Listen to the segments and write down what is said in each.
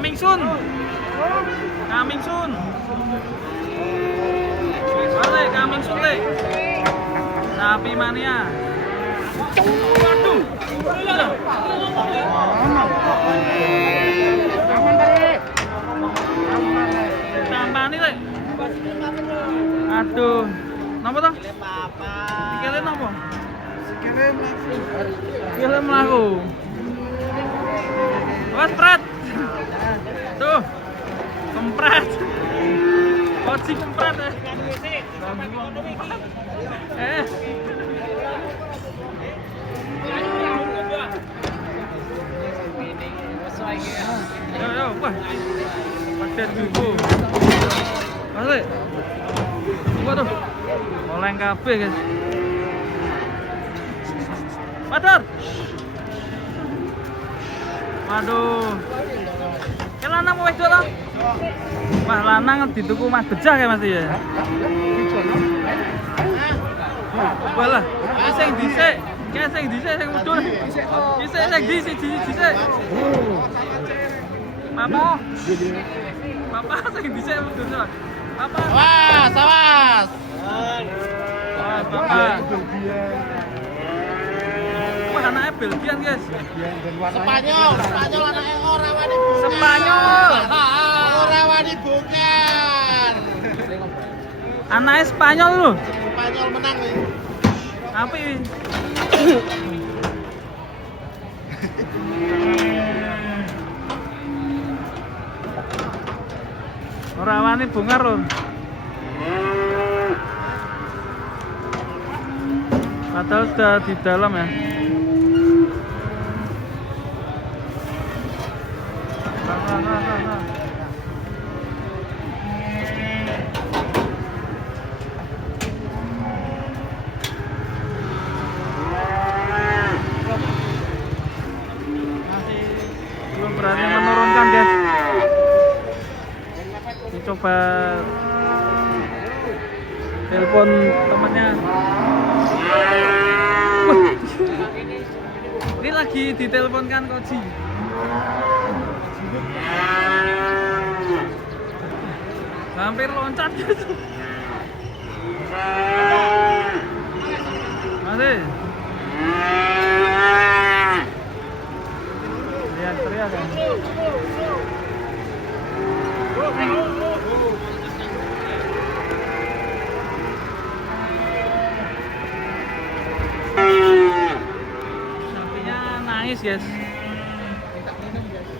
Coming soon. Coming soon. Balik, coming soon, Le. Sapi mania. Waduh. Tampani, Le. Aduh. Napa toh? Sikile napa? Sikile mlaku. Wes, pret. Tuh. Kempret. Koci kempret. Yo, wah. Padet Lucu. Balik. Coba tuh. Oleng kabeh, guys. Pasar. Waduh. Ki lanang apa wedok to? Wah, lanang dituku Mas Bejah ya Mas ya. Walah, sing dhisik. Ki sing dhisik sing mudhun. Dhisik sing dhisik. Papa. Papa sing dhisik mudhun. Papa. Awas, awas. Wah, Papa. Wah, anaknya Belgian, guys. Spanyol anaknya ora wani. Spanyol. Ora wani bukan. Anaknya Spanyol loh. Spanyol menang nih. Api. Ora wani bungar loh. Padahal sudah di dalam ya. Masih belum berani menurunkan, guys. Ini coba telepon temannya. Ini lagi diteleponkan Koji. Hampir loncat gitu. Masih. Teriak ya. Sapinya nangis, guys. Minta minum, guys.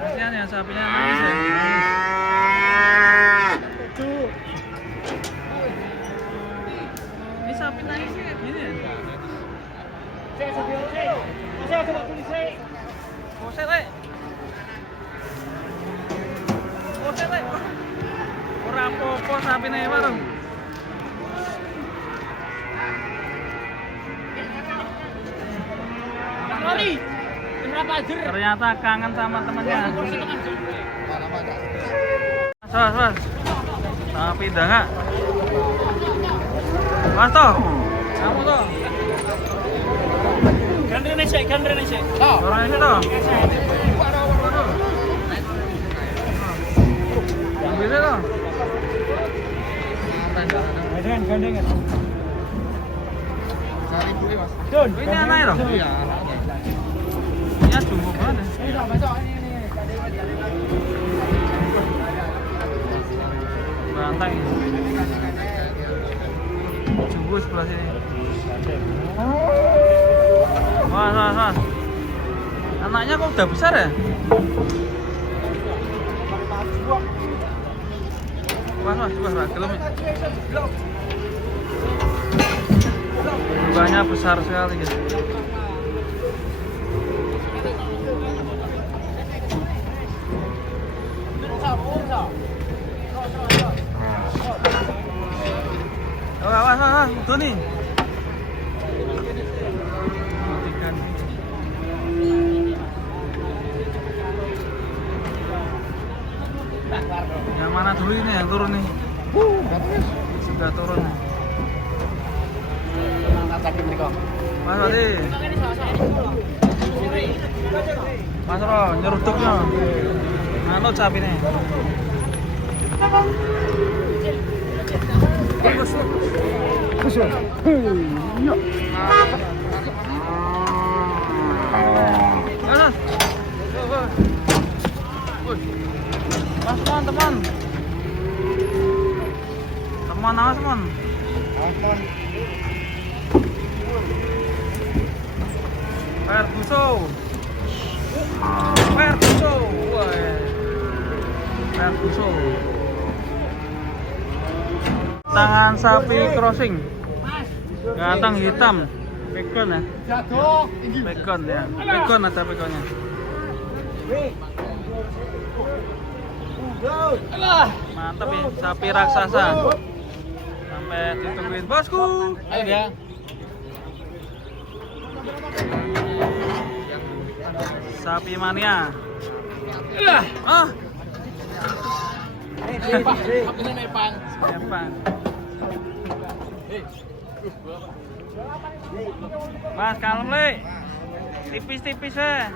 Kasihan ya sapinya nangis ya. Ini sapi nangisnya kayak gini ya. Kosek, Le. Kosek, Le. Ora apa-apa sapine bareng. Ternyata kangen sama temannya. Mas. Sapi dah nggak? Mas toh, kamu toh? Gandrene sih. Orang ini toh? Ambil toh? Gandengan. Ini anaknya toh? Iya. Ya jumbo banget. Bantai. Jumbo sebelah sini. Wah. Anaknya kok udah besar ya? Wah, ragilem. Jumlahnya besar sekali, guys. Awas, tuh nih. Matikan. Yang mana dulu ini yang turun nih? Sudah turun. Mas Adi. Mas Ro, nyeruduknya. Anu sapi nih. Mas teman. Teman awas mon. Ferguso. Tangan sapi crossing. Gantang hitam. Pegon ya. Pegon ya. Pegon ada pegonnya. Mantap ya, sapi raksasa. Sampai ditungguin bosku. Ayo ya. Sapi mania. Nepang. Mas kalem le. Tipis-tipis ya.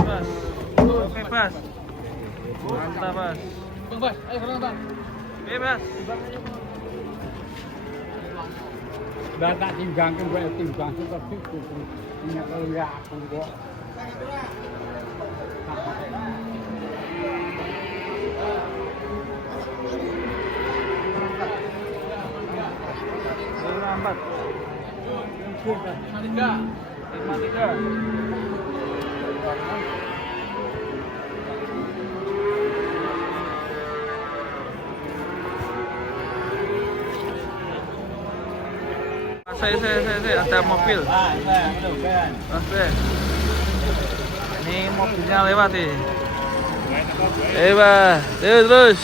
Bas. Oke, Bas. Mantap, Bas. Bang, ayo Bang. Oke, Bas. Dah tak timbang ke buat timbang seperti itu. Ingat enggak aku kok. Lambat. 53. Saya ada mobil. Oke. Ini mobilnya lewat nih. Terus.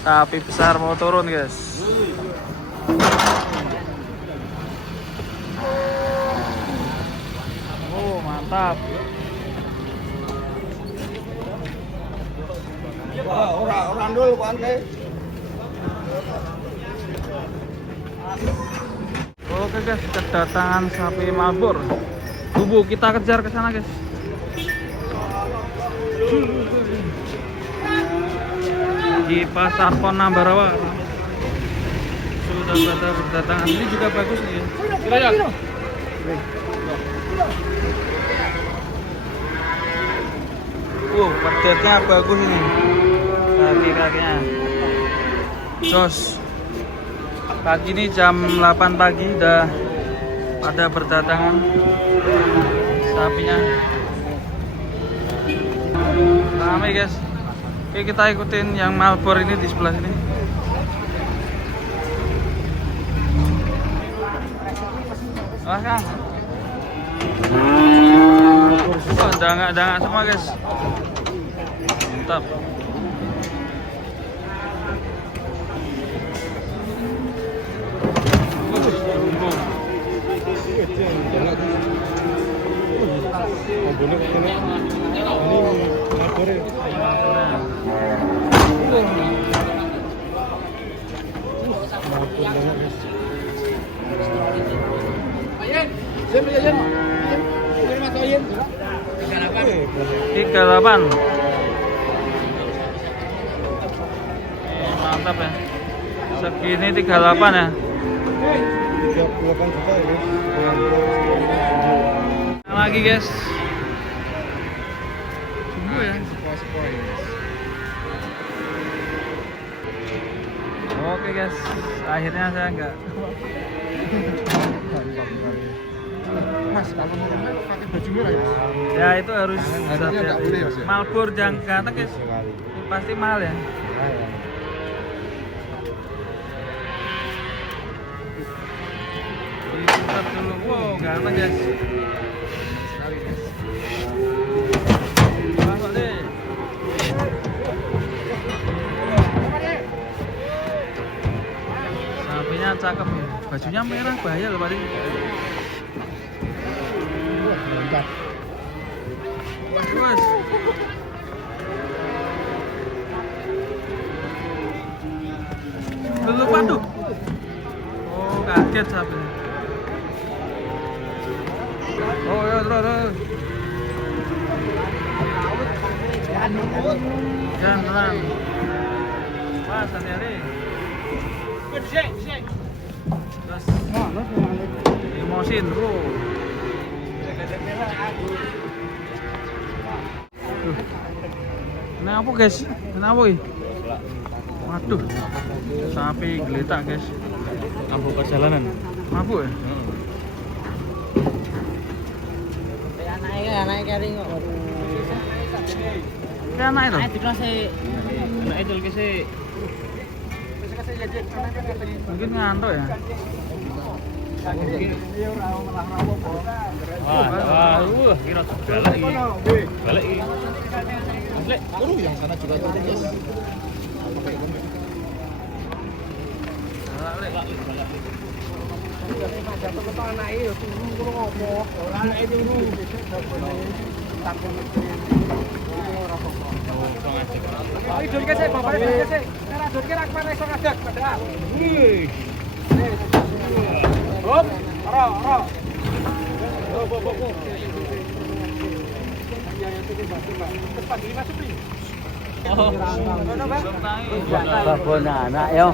Sapi besar mau turun, guys. Oh, mantap. Orang dulu kan ke. Oke guys, kedatangan sapi Malbor. Tubuh kita kejar ke sana guys. Di Pasar Ambarawa sudah berdatangan. Ini juga bagus nih. Pedetnya bagus ini. Kaki-kakinya. Jos. Pagi ini jam 8 pagi udah pada berdatangan sapinya. Ramai guys. Oke, kita ikutin yang Malbor ini di sebelah sini. Wah Kang. Oh, dangak semua guys. Mantap. Tiga 8. Mantap ya. Segini 38 ya. 38 juta ya. Lagi guys. Tunggu ya. Oke guys, akhirnya saya enggak. Mas, kalau mau pakai baju merah ya? Ya itu harus Enggak boleh ya, Mas, ya? Malbor jangan ganteng guys. Pasti mahal ya. Diputar dulu. Wow, ganteng guys. Masuk deh. Sapinya cakep ya. Bajunya merah bahaya loh tadi. Bos. kaget sapi. Oh ya terus. Jangan. Mas Dari. Terus limosin bro. Kenapa guys? Kenapa ini? Waduh, sapi geletak guys. Mabuk perjalanan. Mabuk ya? Anaknya kering kok. Kayak anak itu? Anak itu lagi. Mungkin ngantuk ya? Kira balik. Yang sana juga tuh, guys. Babon anak yo.